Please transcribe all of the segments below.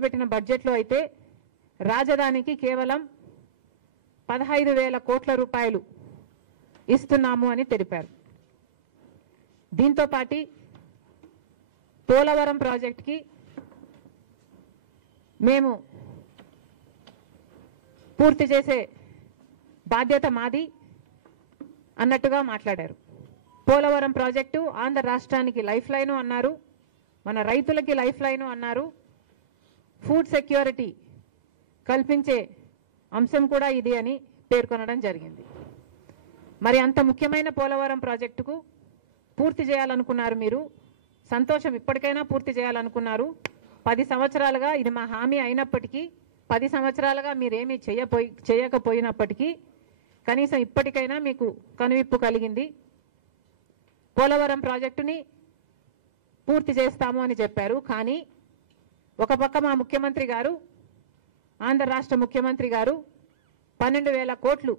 ప్రవేశపెట్టిన బడ్జెట్లో అయితే రాజధానికి కేవలం 15,000 కోట్ల రూపాయలు ఇస్తున్నాము అని తెలిపారు. దీంతో పాటు పోలవరం ప్రాజెక్టుకి మేము పూర్తి చేసే బాధ్యత మాది అన్నట్టుగా మాట్లాడారు. పోలవరం ప్రాజెక్టు ఆంధ్ర రాష్ట్రానికి లైఫ్ లైన్ అన్నారు, మన రైతులకి లైఫ్ లైన్ అన్నారు, ఫుడ్ సెక్యూరిటీ కల్పించే అంశం కూడా ఇది అని పేర్కొనడం జరిగింది. మరి అంత ముఖ్యమైన పోలవరం ప్రాజెక్టుకు పూర్తి చేయాలనుకున్నారు మీరు, సంతోషం, ఇప్పటికైనా పూర్తి చేయాలనుకున్నారు. 10 సంవత్సరాలుగా ఇది మా హామీ అయినప్పటికీ 10 సంవత్సరాలుగా మీరేమీ చేయకపోయినప్పటికీ కనీసం ఇప్పటికైనా మీకు కనువిప్పు కలిగింది. పోలవరం ప్రాజెక్టుని పూర్తి చేస్తాము అని చెప్పారు. కానీ ఒక పక్క మా ముఖ్యమంత్రి గారు, ఆంధ్ర రాష్ట్ర ముఖ్యమంత్రి గారు 12,000 కోట్లు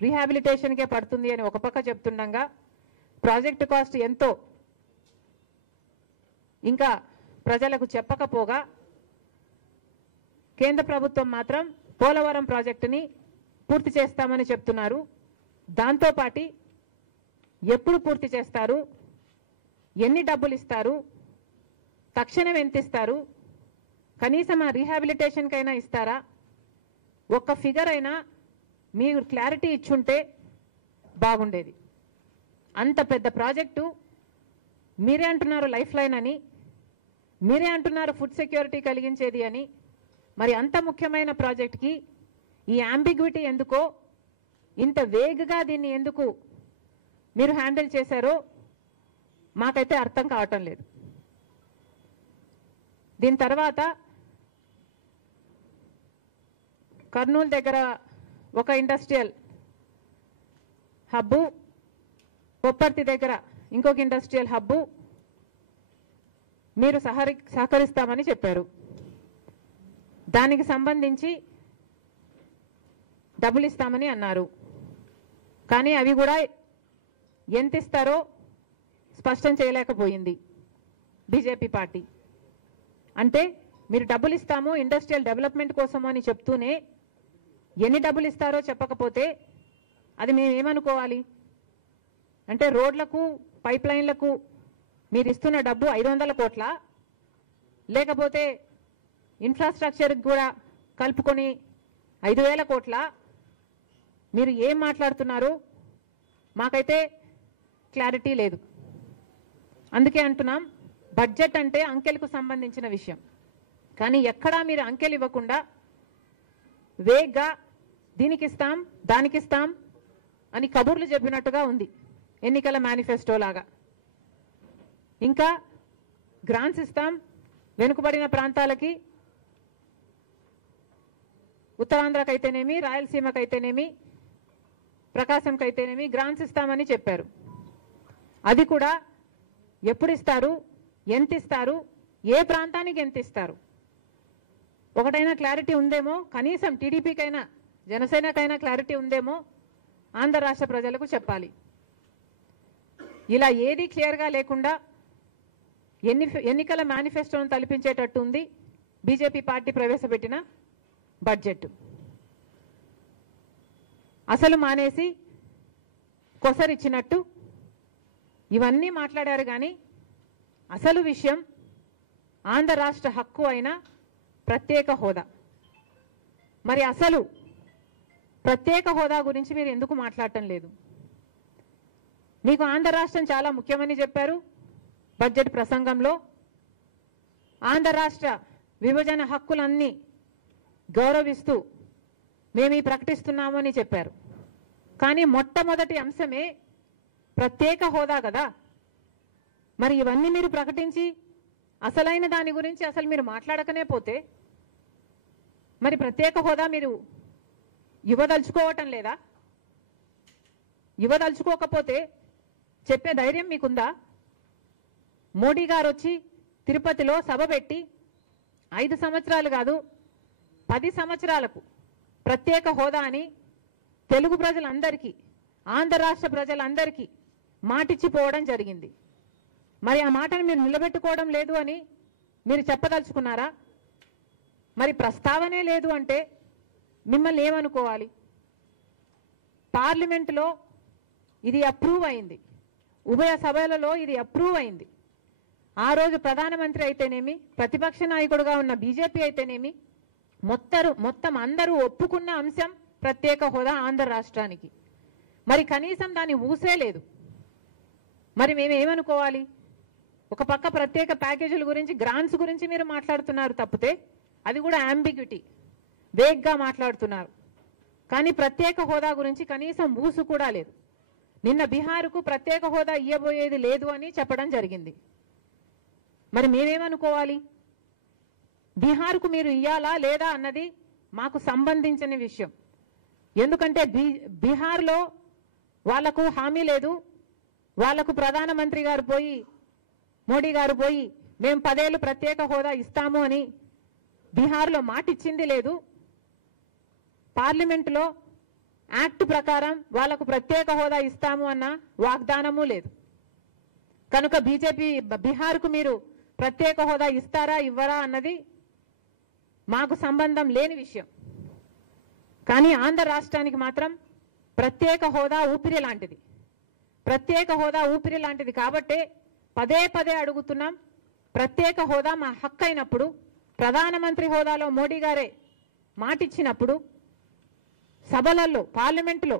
రీహాబిలిటేషన్కే పడుతుంది అని ఒక పక్క చెప్తుండగా ప్రాజెక్టు కాస్ట్ ఎంతో ఇంకా ప్రజలకు చెప్పకపోగా కేంద్ర ప్రభుత్వం మాత్రం పోలవరం ప్రాజెక్టుని పూర్తి చేస్తామని చెప్తున్నారు. దాంతోపాటు ఎప్పుడు పూర్తి చేస్తారు, ఎన్ని డబ్బులు ఇస్తారు, తక్షణం ఎంత ఇస్తారు, కనీసం ఆ రీహాబిలిటేషన్కైనా ఇస్తారా, ఒక్క ఫిగర్ అయినా మీరు క్లారిటీ ఇచ్చుంటే బాగుండేది. అంత పెద్ద ప్రాజెక్టు మీరే అంటున్నారు లైఫ్ లైన్ అని, మీరే అంటున్నారు ఫుడ్ సెక్యూరిటీ కలిగించేది అని. మరి అంత ముఖ్యమైన ప్రాజెక్ట్కి ఈ అంబిగ్విటీ ఎందుకో, ఇంత వేగంగా దీన్ని ఎందుకు మీరు హ్యాండిల్ చేశారో మాకైతే అర్థం కావటం లేదు. దీని తర్వాత కర్నూలు దగ్గర ఒక ఇండస్ట్రియల్ హబ్బు, కొప్పర్తి దగ్గర ఇంకొక ఇండస్ట్రియల్ హబ్బు మీరు సహకరిస్తామని చెప్పారు. దానికి సంబంధించి డబ్బులు ఇస్తామని అన్నారు. కానీ అవి కూడా ఎంత ఇస్తారో స్పష్టం చేయలేకపోయింది బీజేపీ పార్టీ. అంటే మీరు డబ్బులు ఇస్తాము ఇండస్ట్రియల్ డెవలప్మెంట్ కోసము అని చెప్తూనే ఎన్ని డబ్బులు ఇస్తారో చెప్పకపోతే అది మేము ఏమనుకోవాలి? అంటే రోడ్లకు, పైప్ లైన్లకు మీరు ఇస్తున్న డబ్బు 500 కోట్ల, లేకపోతే ఇన్ఫ్రాస్ట్రక్చర్కి కూడా కలుపుకొని 5,000 కోట్ల? మీరు ఏం మాట్లాడుతున్నారు మాకైతే క్లారిటీ లేదు. అందుకే అంటున్నాం, బడ్జెట్ అంటే అంకెలకు సంబంధించిన విషయం. కానీ ఎక్కడా మీరు అంకెలు ఇవ్వకుండా వేగ్గా దీనికి ఇస్తాం, దానికి ఇస్తాం అని కబుర్లు చెప్పినట్టుగా ఉంది, ఎన్నికల మేనిఫెస్టో లాగా. ఇంకా గ్రాంట్స్ ఇస్తాం వెనుకబడిన ప్రాంతాలకి, ఉత్తరాంధ్రకైతేనేమి, రాయలసీమకైతేనేమి, ప్రకాశంకైతేనేమి గ్రాంట్స్ ఇస్తామని చెప్పారు. అది కూడా ఎప్పుడు ఇస్తారు, ఎంత ఇస్తారు, ఏ ప్రాంతానికి ఎంత ఇస్తారు, ఒకటైనా క్లారిటీ ఉందేమో, కనీసం టీడీపీకైనా జనసేనకైనా క్లారిటీ ఉందేమో ఆంధ్ర రాష్ట్ర ప్రజలకు చెప్పాలి. ఇలా ఏది క్లియర్గా లేకుండా ఎన్నికల మేనిఫెస్టోను తలపించేటట్టు ఉంది బీజేపీ పార్టీ ప్రవేశపెట్టిన బడ్జెట్. అసలు మానేసి కొసరిచ్చినట్టు ఇవన్నీ మాట్లాడారు. కానీ అసలు విషయం ఆంధ్ర రాష్ట్ర హక్కు అయిన ప్రత్యేక హోదా. మరి అసలు ప్రత్యేక హోదా గురించి మీరు ఎందుకు మాట్లాడటం లేదు? మీకు ఆంధ్ర రాష్ట్రం చాలా ముఖ్యమని చెప్పారు బడ్జెట్ ప్రసంగంలో. ఆంధ్ర రాష్ట్ర విభజన హక్కులన్నీ గౌరవిస్తూ మేము ప్రకటిస్తున్నాము అని చెప్పారు. కానీ మొట్టమొదటి అంశమే ప్రత్యేక హోదా కదా. మరి ఇవన్నీ మీరు ప్రకటించి అసలైన దాని గురించి అసలు మీరు మాట్లాడకనే పోతే మరి ప్రత్యేక హోదా మీరు ఇవ్వదలుచుకోవటం లేదా? ఇవ్వదలుచుకోకపోతే చెప్పే ధైర్యం మీకుందా? మోడీ గారు వచ్చి తిరుపతిలో సభ పెట్టి 5 సంవత్సరాలు కాదు 10 సంవత్సరాలకు ప్రత్యేక హోదా అని తెలుగు ప్రజలందరికీ, ఆంధ్ర రాష్ట్ర ప్రజలందరికీ మాటిచ్చిపోవడం జరిగింది. మరి ఆ మాటను మీరు నిలబెట్టుకోవడం లేదు అని మీరు చెప్పదలుచుకున్నారా? మరి ప్రస్తావనే లేదు అంటే మిమ్మల్ని ఏమనుకోవాలి? పార్లమెంటులో ఇది అప్రూవ్ అయింది, ఉభయ సభలలో ఇది అప్రూవ్ అయింది. ఆ రోజు ప్రధానమంత్రి అయితేనేమి, ప్రతిపక్ష నాయకుడుగా ఉన్న బీజేపీ అయితేనేమి, మొత్తం అందరూ ఒప్పుకున్న అంశం ప్రత్యేక హోదా ఆంధ్ర రాష్ట్రానికి. మరి కనీసం దాన్ని ఊసే లేదు. మరి మేము ఏమనుకోవాలి? ఒక పక్క ప్రత్యేక ప్యాకేజీల గురించి, గ్రాంట్స్ గురించి మీరు మాట్లాడుతున్నారు తప్పితే, అది కూడా అంబిగ్యూటీ, వేగ్గా మాట్లాడుతున్నారు. కానీ ప్రత్యేక హోదా గురించి కనీసం ఊసు కూడా లేదు. నిన్న బీహార్కు ప్రత్యేక హోదా ఇవ్వబోయేది లేదు అని చెప్పడం జరిగింది. మరి మేమేమనుకోవాలి? బీహార్కు మీరు ఇయ్యాలా లేదా అన్నది మాకు సంబంధించిన విషయం. ఎందుకంటే బీహార్లో వాళ్లకు హామీ లేదు. వాళ్లకు ప్రధానమంత్రి గారు పోయి, మోడీ గారు పోయి మేము 10 ఏళ్ళు ప్రత్యేక హోదా ఇస్తాము అని బీహార్లో మాట ఇచ్చింది లేదు. పార్లమెంటులో యాక్ట్ ప్రకారం వాళ్లకు ప్రత్యేక హోదా ఇస్తాము అన్న వాగ్దానము లేదు. కనుక బీహార్కు మీరు ప్రత్యేక హోదా ఇస్తారా ఇవ్వరా అన్నది మాకు సంబంధం లేని విషయం. కానీ ఆంధ్ర రాష్ట్రానికి మాత్రం ప్రత్యేక హోదా ఊపిరి లాంటిది. ప్రత్యేక హోదా ఊపిరి లాంటిది కాబట్టే పదే అడుగుతున్నాం. ప్రత్యేక హోదా మా హక్కు అయినప్పుడు, ప్రధానమంత్రి హోదాలో మోడీ గారే మాటిచ్చినప్పుడు, సభలలో పార్లమెంటులో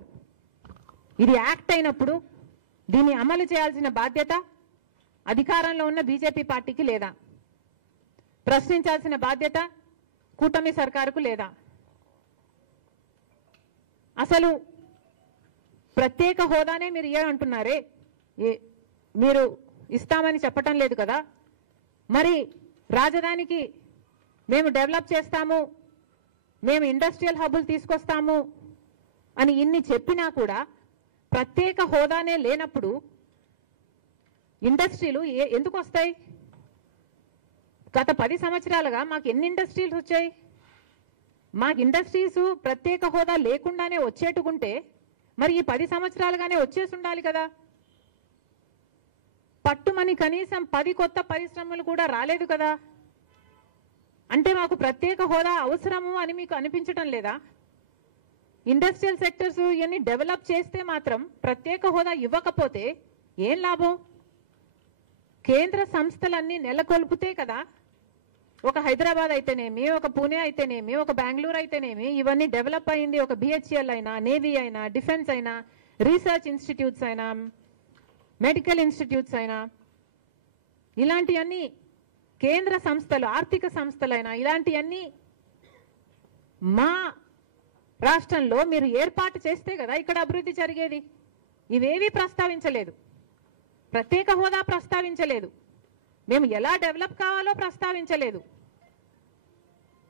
ఇది యాక్ట్ అయినప్పుడు దీన్ని అమలు చేయాల్సిన బాధ్యత అధికారంలో ఉన్న బీజేపీ పార్టీకి లేదా? ప్రశ్నించాల్సిన బాధ్యత కూటమి సర్కారుకు లేదా? అసలు ప్రత్యేక హోదానే మీరు ఇయ్యాలంటున్నారే, మీరు ఇస్తామని చెప్పటం లేదు కదా. మరి రాజధానికి మేము డెవలప్ చేస్తాము, మేము ఇండస్ట్రియల్ హబ్బులు తీసుకొస్తాము అని ఇన్ని చెప్పినా కూడా ప్రత్యేక హోదానే లేనప్పుడు ఇండస్ట్రీలు ఎందుకు వస్తాయి? గత 10 సంవత్సరాలుగా మాకు ఎన్ని ఇండస్ట్రీలు వచ్చాయి? మాకు ఇండస్ట్రీస్ ప్రత్యేక హోదా లేకుండానే వచ్చేట్టుకుంటే మరి ఈ 10 సంవత్సరాలుగానే వచ్చేసి ఉండాలి కదా. పట్టుమని కనీసం 10 కొత్త పరిశ్రమలు కూడా రాలేదు కదా. అంటే మాకు ప్రత్యేక హోదా అవసరము అని మీకు అనిపించటం లేదా? ఇండస్ట్రియల్ సెక్టర్స్ ఇవన్నీ డెవలప్ చేస్తే మాత్రం ప్రత్యేక హోదా ఇవ్వకపోతే ఏం లాభం? కేంద్ర సంస్థలన్నీ నెలకొల్పితే కదా. ఒక హైదరాబాద్ అయితేనేమి, ఒక పూణే అయితేనేమి, ఒక బెంగళూరు అయితేనేమి ఇవన్నీ డెవలప్ అయింది. ఒక బిహెచ్ఎల్ అయినా, నేవీ అయినా, డిఫెన్స్ అయినా, రీసెర్చ్ ఇన్స్టిట్యూట్స్ అయినా, మెడికల్ ఇన్స్టిట్యూట్స్ అయినా, ఇలాంటివన్నీ కేంద్ర సంస్థలు, ఆర్థిక సంస్థలైనా ఇలాంటివన్నీ మా రాష్ట్రంలో మీరు ఏర్పాటు చేస్తే కదా ఇక్కడ అభివృద్ధి జరిగేది. ఇవేవి ప్రస్తావించలేదు. ప్రత్యేక హోదా ప్రస్తావించలేదు. మేము ఎలా డెవలప్ కావాలో ప్రస్తావించలేదు.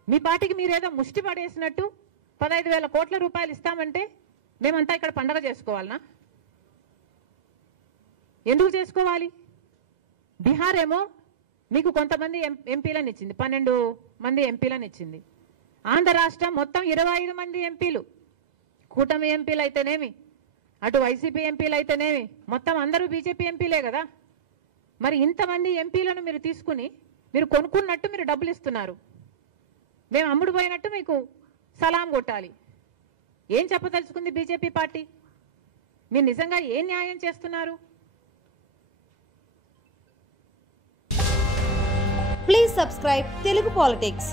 మీ పార్టీకి మీరేదో ముష్టి పడేసినట్టు 15,000 కోట్ల రూపాయలు ఇస్తామంటే మేమంతా ఇక్కడ పండగ చేసుకోవాలనా? ఎందుకు చేసుకోవాలి? బీహార్ ఏమో మీకు కొంతమంది ఎంపీలను ఇచ్చింది, 12 మంది ఎంపీలను ఇచ్చింది. ఆంధ్ర రాష్ట్రం మొత్తం 25 మంది ఎంపీలు, కూటమి ఎంపీలు అయితేనేమి, అటు వైసీపీ ఎంపీలు అయితేనేమి, మొత్తం అందరూ బీజేపీ ఎంపీలే కదా. మరి ఇంతమంది ఎంపీలను మీరు తీసుకుని మీరు కొనుక్కున్నట్టు మీరు డబ్బులు ఇస్తున్నారు. మేము అమ్ముడు పోయినట్టు మీకు సలాం కొట్టాలి. ఏం చెప్పదలుచుకుంది బీజేపీ పార్టీ? మీరు నిజంగా ఏం న్యాయం చేస్తున్నారు? Please subscribe Telugu Politics.